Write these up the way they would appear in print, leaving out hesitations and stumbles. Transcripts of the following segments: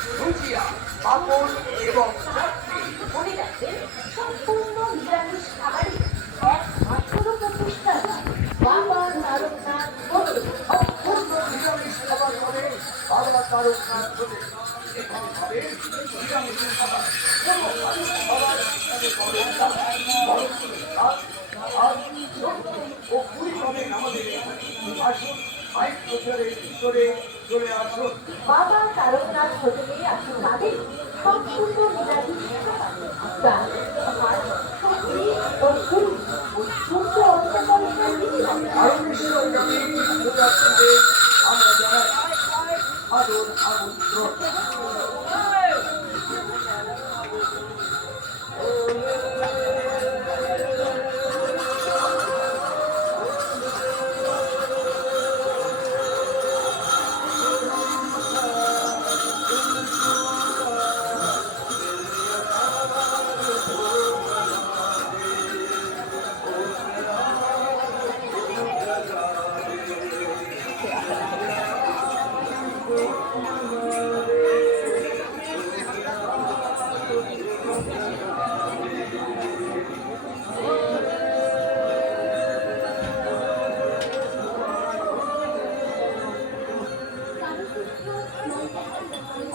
ভুজিয়া, পাপড় এবং চাটনি। মনে রাখবেন, সম্পূর্ণ নিরামিষ খাবারই একমাত্র প্রতিষ্ঠান বাবা তারকনাথ হোটেল। সম্পূর্ণ নিরামিষ খাবার করে বাবা তারকনাথ হোটেল। এখানে পাবেন নিরামিষ খাবার, কোনো খাবার এখানে পাবেন না। বরং ভাত, ডাল, সবজি ও পুরি পাবেন আমাদের এখানে। আসুন, মাইক প্রচারের ভিতরে চলে আসুন। বাবা তারকনাথ হোটেলে আপনি পাবেন সম্পূর্ণ নিরামিষ খাবার, ডাল, ভাত, সবজি ও পুরি। শুনতে অনেক পয়সা বেশি লাগে। তারকেশ্বরগামী তীর্থযাত্রীদের আমরা জানাই আদর আমন্ত্রণ।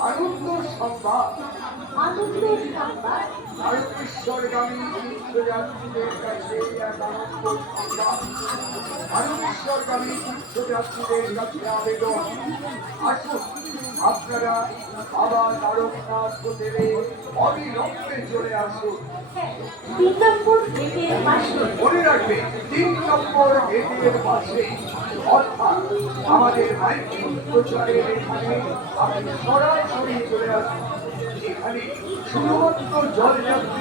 আনন্দ সংবাদ, আনন্দের সংবাদ। তারকেশ্বরগামী তীর্থযাত্রীদের কাছে এক আনন্দ সংবাদ। তারকেশ্বরগামী তীর্থযাত্রীদের কাছে আবেদন, আসুন আপনারা বাবা তারকনাথ হোটেলে অবিলম্বে চলে আসুন। 3 নম্বর গেটের পাশে। মনে রাখবে, 3 নম্বর গেটের পাশে, অর্থাৎ আমাদের মাইকিং প্রচারের এখানে আপনি সরাসরি চলে আসুন। এখানে শুধুমাত্র জলযাত্রী